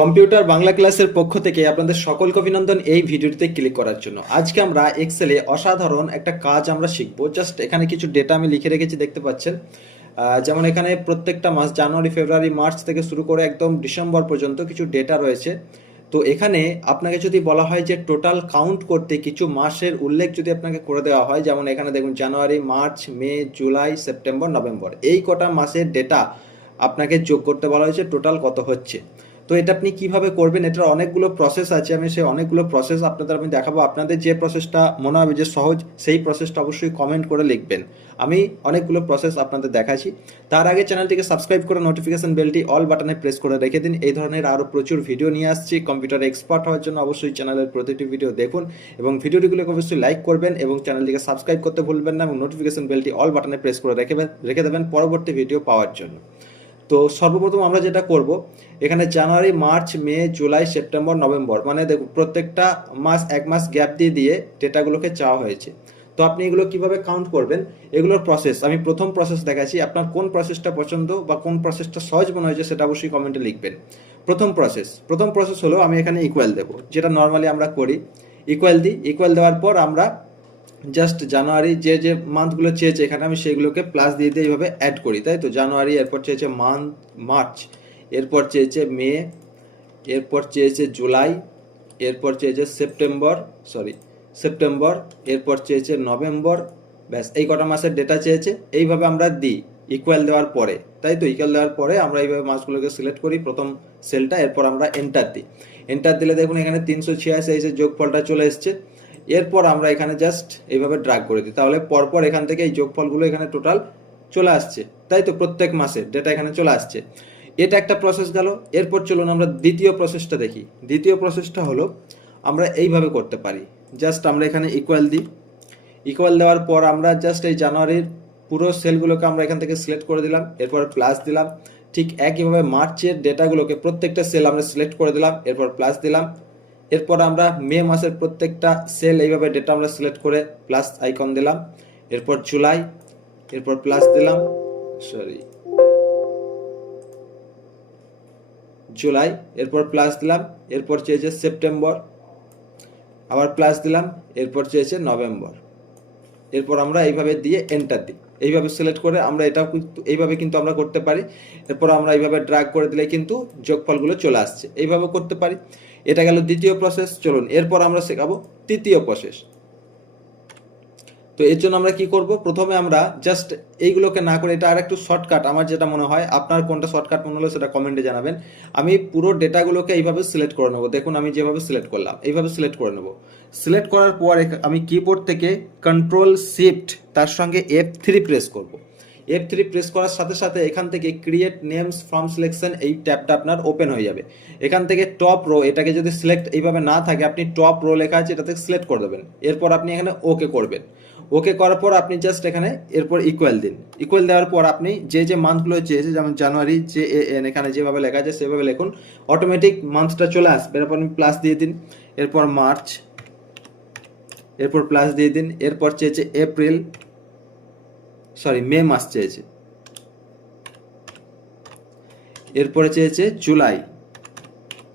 Computer Bangla ক্লাসের পক্ষ থেকে আপনাদের সকলকে অভিনন্দন এই ভিডিওটিতে ক্লিক করার জন্য। আজকে আমরা এক্সেলে অসাধারণ একটা কাজ আমরা শিখব। জাস্ট এখানে কিছু ডেটা আমি লিখে রেখেছি, দেখতে পাচ্ছেন। যেমন এখানে প্রত্যেকটা মাস, জানুয়ারি, ফেব্রুয়ারি, মার্চ থেকে শুরু করে একদম ডিসেম্বর পর্যন্ত কিছু ডেটা রয়েছে। তো এখানে আপনাকে যদি বলা হয় যে টোটাল কাউন্ট করতে কিছু মাসের উল্লেখ যদি আপনাকে করে দেওয়া হয়, যেমন এখানে দেখুন January, March, May, July, September, November. এই কটা মাসের ডেটা আপনাকে যোগ করতে বলা হয়েছে টোটাল কত হচ্ছে। তো এটা আপনি কীভাবে করবেন? এটার অনেকগুলো প্রসেস আছে। আমি সেই অনেকগুলো প্রসেস আপনাদের, আমি দেখাবো। আপনাদের যে প্রসেসটা মনে হবে যে সহজ, সেই প্রসেসটা অবশ্যই কমেন্ট করে লিখবেন। আমি অনেকগুলো প্রসেস আপনাদের দেখাচ্ছি। তার আগে চ্যানেলটিকে সাবস্ক্রাইব করে নোটিফিকেশন বেলটি অল বাটনে প্রেস করে রেখে দিন। এই ধরনের আরও প্রচুর ভিডিও নিয়ে আসছি। কম্পিউটার এক্সপার্ট হওয়ার জন্য অবশ্যই চ্যানেলের প্রতিটি ভিডিও দেখুন এবং ভিডিওটিগুলোকে অবশ্যই লাইক করবেন এবং চ্যানেলটিকে সাবস্ক্রাইব করতে ভুলবেন না এবং নোটিফিকেশন বেলটি অল বাটনে প্রেস করে রেখে রেখে দেবেন পরবর্তী ভিডিও পাওয়ার জন্য। তো সর্বপ্রথম আমরা যেটা করব, এখানে January, March, May, July, September, November মানে দেখুন প্রত্যেকটা মাস, এক মাস গ্যাপ দিয়ে দিয়ে ডেটাগুলোকে চাওয়া হয়েছে। তো আপনি এগুলো কীভাবে কাউন্ট করবেন? এগুলোর প্রসেস আমি প্রথম প্রসেস দেখাচ্ছি, আপনার কোন প্রসেসটা পছন্দ বা কোন প্রসেসটা সহজ মনে হয়েছে সেটা অবশ্যই কমেন্টে লিখবেন। প্রথম প্রসেস প্রথম প্রসেস হলো আমি এখানে ইকুয়াল দেবো, যেটা নর্মালি আমরা করি। ইকুয়াল দিই ইকুয়াল দেওয়ার পর আমরা জাস্ট জানুয়ারি যে যে মান্থগুলো চেয়েছে এখানে আমি সেগুলোকে প্লাস দিয়ে দিয়ে এইভাবে অ্যাড করি, তাই তো? জানুয়ারি এরপর চেয়েছে মান্থ মার্চ এরপর চেয়েছে মে এরপর চেয়েছে জুলাই এরপর চেয়েছে সেপ্টেম্বর সরি সেপ্টেম্বর এরপর চেয়েছে নভেম্বর ব্যাস, এই কটা মাসের ডেটা চেয়েছে, এইভাবে আমরা দিই ইকুয়াল দেওয়ার পরে, তাই তো? ইকুয়াল দেওয়ার পরে আমরা এইভাবে মাসগুলোকে সিলেক্ট করি, প্রথম সেলটা এরপর আমরা এন্টার দিই। এন্টার দিলে দেখুন এখানে তিনশো ছিয়াশি যে যোগফলটা চলে এসছে এরপর আমরা এখানে জাস্ট এইভাবে ড্রাগ করে দিই। তাহলে পরপর এখান থেকে এই যোগফলগুলো এখানে টোটাল চলে আসছে। তাই তো প্রত্যেক মাসে ডেটা এখানে চলে আসছে। এটা একটা প্রসেস গেল। এরপর চলুন আমরা দ্বিতীয় প্রসেসটা দেখি। দ্বিতীয় প্রসেসটা হলো আমরা এইভাবে করতে পারি। জাস্ট আমরা এখানে ইকুয়াল দিই। ইকুয়াল দেওয়ার পর আমরা জাস্ট এই জানুয়ারির পুরো সেলগুলোকে আমরা এখান থেকে সিলেক্ট করে দিলাম। এরপর প্লাস দিলাম। ঠিক একইভাবে মার্চের ডেটাগুলোকে প্রত্যেকটা সেল আমরা সিলেক্ট করে দিলাম। এরপর প্লাস দিলাম। এরপর আমরা মে মাসের প্রত্যেকটা সেল এইভাবে ডেটা আমরা সিলেক্ট করে প্লাস আইকন দিলাম। এরপর জুলাই এরপর প্লাস দিলাম সরি জুলাই এরপর প্লাস দিলাম, এরপর চেয়েছে সেপ্টেম্বর আবার প্লাস দিলাম, এরপর চেয়েছে নভেম্বর এরপর আমরা এইভাবে দিয়ে এন্টার দিই। এইভাবে সিলেক্ট করে আমরা এটাও কিন্তু, এইভাবে কিন্তু আমরা করতে পারি। এরপর আমরা এইভাবে ড্রাগ করে দিলে কিন্তু যোগফলগুলো চলে আসছে। এইভাবে করতে পারি। এটা গেল দ্বিতীয় প্রসেস চলুন, এরপর আমরা শেখাবো তৃতীয় প্রসেস তো এর জন্য আমরা কি করব? প্রথমে আমরা জাস্ট এইগুলোকে না করে, এটা আর একটু শর্টকাট আমার যেটা মনে হয়, আপনার কোনটা শর্টকাট মনে হলো সেটা কমেন্টে জানাবেন। আমি পুরো ডেটাগুলোকে এইভাবে সিলেক্ট করে নেব। দেখুন, আমি যেভাবে সিলেক্ট করলাম, এইভাবে সিলেক্ট করে নেব। সিলেক্ট করার পর আমি কিবোর্ড থেকে কন্ট্রোল শিফট তার সঙ্গে এফ থ্রি প্রেস করব। এফ থ্রি প্রেস করার সাথে সাথে এখান থেকে ক্রিয়েট নেমস ফর্ম সিলেকশন এই ট্যাবটা আপনার ওপেন হয়ে যাবে। এখান থেকে টপ রো এটাকে যদি সিলেক্ট এইভাবে না থাকে, আপনি টপ রো লেখা আছে, এটাতে সিলেক্ট করে দেবেন। এরপর আপনি এখানে ওকে করবেন। ওকে করার পর আপনি জাস্ট এখানে এরপর ইকুয়াল দিন। ইকুয়াল দেওয়ার পর আপনি যে যে মান্থগুলো চেয়েছে যেমন জানুয়ারি যে এন এখানে যেভাবে লেখা আছে, সেভাবে লিখুন। অটোমেটিক মান্থটা চলে আসবে। এরপর আপনি প্লাস দিয়ে দিন। এরপর মার্চ এরপর প্লাস দিয়ে দিন। এরপর চেয়েছে এপ্রিল সরি মে মাস চেয়েছে। এরপরে চেয়েছে জুলাই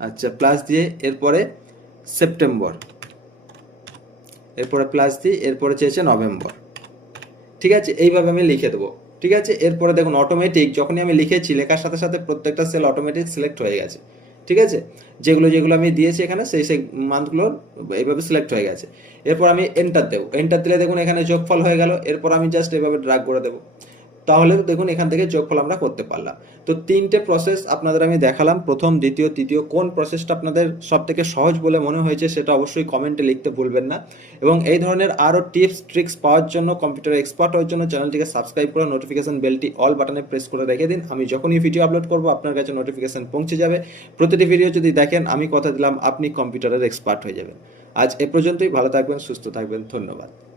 আচ্ছা প্লাস দিয়ে এরপরে সেপ্টেম্বর এরপরে প্লাস দিয়ে এরপরে চেয়েছে নভেম্বর ঠিক আছে? এইভাবে আমি লিখে দেবো। ঠিক আছে? এরপরে দেখুন অটোমেটিক যখনই আমি লিখেছি, লেখার সাথে সাথে প্রত্যেকটা সেল অটোমেটিক সিলেক্ট হয়ে গেছে। ঠিক আছে? যেগুলো যেগুলো আমি দিয়েছি এখানে, সেই সেই মান্থগুলো এইভাবে সিলেক্ট হয়ে গেছে। এরপর আমি এন্টার দেবো। এন্টার দিলে দেখুন এখানে যোগফল হয়ে গেল। এরপর আমি জাস্ট এভাবে ড্রাগ করে দেবো। তাহলে দেখুন, এখান থেকে যোগফল আমরা করতে পারলাম। তো তিনটে প্রসেস আপনাদের আমি দেখালাম। প্রথম, দ্বিতীয়, তৃতীয়, কোন প্রসেসটা আপনাদের সব থেকে সহজ বলে মনে হয়েছে সেটা অবশ্যই কমেন্টে লিখতে ভুলবেন না। এবং এই ধরনের আরও টিপস ট্রিক্স পাওয়ার জন্য কম্পিউটার এক্সপার্ট হওয়ার জন্য চ্যানেলটিকে সাবস্ক্রাইব করে নোটিফিকেশন বেলটি অল বাটনে প্রেস করে রেখে দিন। আমি যখনই ভিডিও আপলোড করব, আপনার কাছে নোটিফিকেশন পৌঁছে যাবে। প্রতিটি ভিডিও যদি দেখেন, আমি কথা দিলাম, আপনি কম্পিউটারের এক্সপার্ট হয়ে যাবেন। আজ এ পর্যন্তই, ভালো থাকবেন, সুস্থ থাকবেন, ধন্যবাদ।